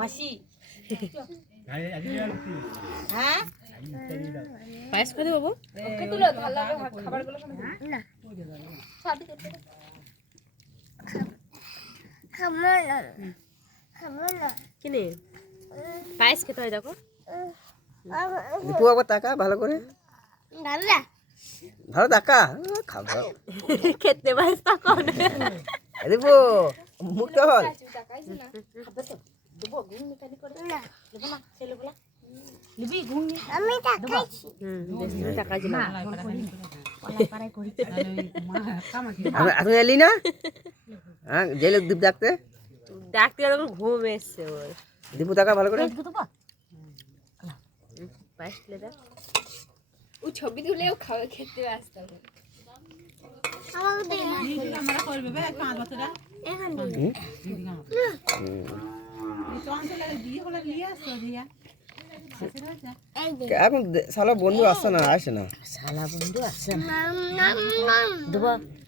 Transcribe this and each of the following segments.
মাসি পায়েস করে দেবো খাবারগুলো কিনে পায়েস খেতে হয় দেখো দীপু একবার তাকা ভালো করে ভালো তাকা খাবো খেতে পায়েস তাকাও দীপু মুখ হল আপনি এলি না হ্যাঁ যে লোক দীপ ডাকতে ডাকতে তখন ঘুম এসছে ওর দীপু তাকা ভালো করে পায়েস তুলে দেখ ও ছবি তুলেও খাবে খেতে ব্যস্ত এখন শালা বন্ধু আসছে না আসে না শালা বন্ধু আসছে দেব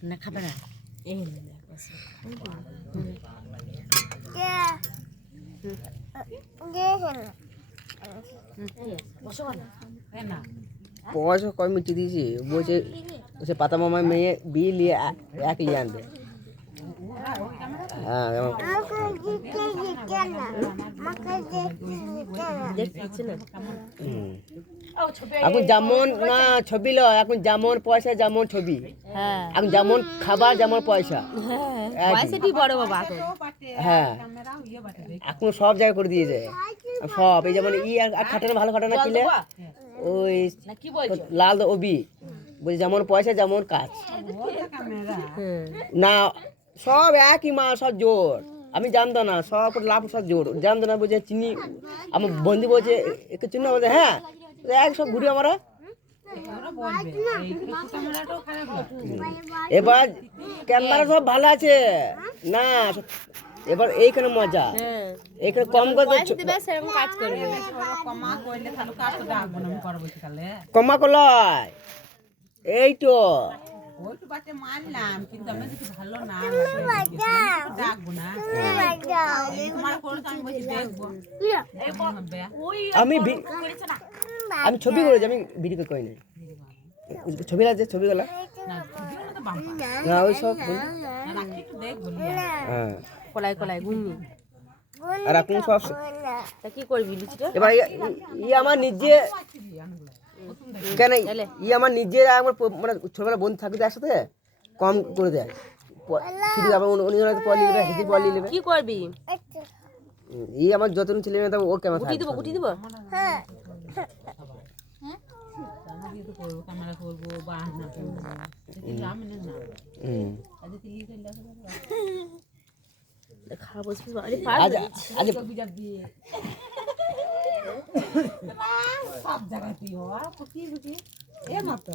না খাবে না পয়সা কয় মিটি দিয়েছি বলছে সে পাতা মামার মেয়ে বিয়ে নিয়ে এক নিয়ে আনবে হ্যাঁ এখন যেমন না ছবি লয় এখন যেমন পয়সা যেমন ছবি এখন যেমন খাবার যেমন পয়সা পয়সাটি বড় বাবা হ্যাঁ এখন সব জায়গায় করে দিয়েছে সব এই যেমন আর খাটানো ভালো খাটানো কিলে ওই লাল ওবি বলছে যেমন পয়সা যেমন কাজ না সব একই মা সব জোর আমি জানতো না সব লাভ সব জোর জানতো না বলছে চিনি আমার বন্ধু বলছে একটু চিনি বলছে হ্যাঁ এক সব ঘুরি আমরা এবার ক্যামেরা সব ভালো আছে না এবার এইখানে মজা এইখানে কম করে সেরকম কাজ করবে কমা করলয় এই তো আমি আমি ছবি করেছি আমি ভিডিও করি নাই ছবি আছে ছবিগুলা না ওই সব হ্যাঁ কলাই কলাই গুন্নি আর এখন সব তা কি করবি লিচিটা এবার ই আমার নিজে কেন ই আমার নিজের আমার মানে ছোটবেলা বন্ধু থাকতে একসাথে কম করে দেয় শুধু আবার উনি পড় নিয়ে নেবে হেঁটে পড় নিয়ে নেবে কি করবি ই আমার যতন ছেলে মেয়ে ওর কেমন গুটি দিব গুটি দিব খাওয়া বসবি আরে পারবি সব জায়গায় তুই হওয়া ফুকি ফুকি এ মতো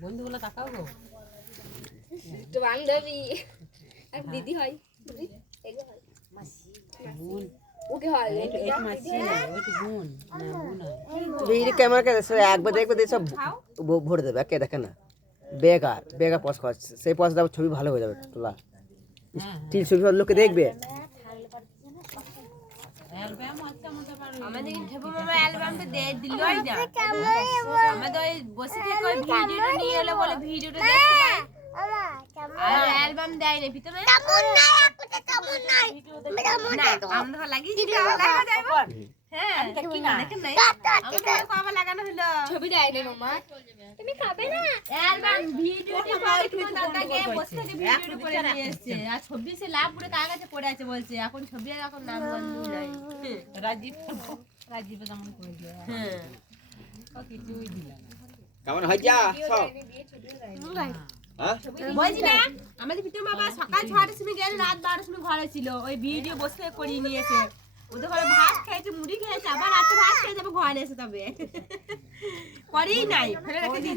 বন্ধুগুলো তাকাও গো তো বান্ধবী আর দিদি হয় ওকে হয় ক্যামেরা একবার দেখবে সব ভরে দেবে কে দেখে না বেকার বেকার পয়সা খরচ সেই পয়সা দেওয়ার ছবি ভালো হয়ে যাবে তোলা স্টিল ছবি লোকে দেখবে আমাদের ঠেপু বাবা অ্যালবামটা দিলই না আমাদের ওই বসে থেকে ওই ভিডিওটা নিয়ে এলো বলে ভিডিওটা দেখতে পাই আর অ্যালবাম দেয় না ভিতরে আমরা লাগিয়েছি লাগা যাইব হ্যাঁ কি না দেখেন নাই আমাদের বাবা লাগানো হলো ছবি দেয় না মামা তুমি খাবে না অ্যালবাম ভিডিওটি পরে তোমার দাদাকে বসে থেকে ভিডিওটা করে নিয়ে এসেছে আর 26 লাভ পুরো কাগজে পড়ে আছে বলছে এখন ছবি এখন নাম বন্ধ নাই হ্যাঁ কেমন হয়েছে সব হ্যাঁ বলছি না আমাদের ভিতরে বাবা সকাল 6টার সময় গেল রাত 12টার সময় ঘরে ছিল ওই ভিডিও বসে করিয়ে নিয়েছে ওদের ঘরে ভাত খেয়েছে মুড়ি খেয়েছে আবার রাতে ভাত খেয়ে যাবে ঘরে এসে তবে করেই নাই ফেলে রেখে দিয়েছে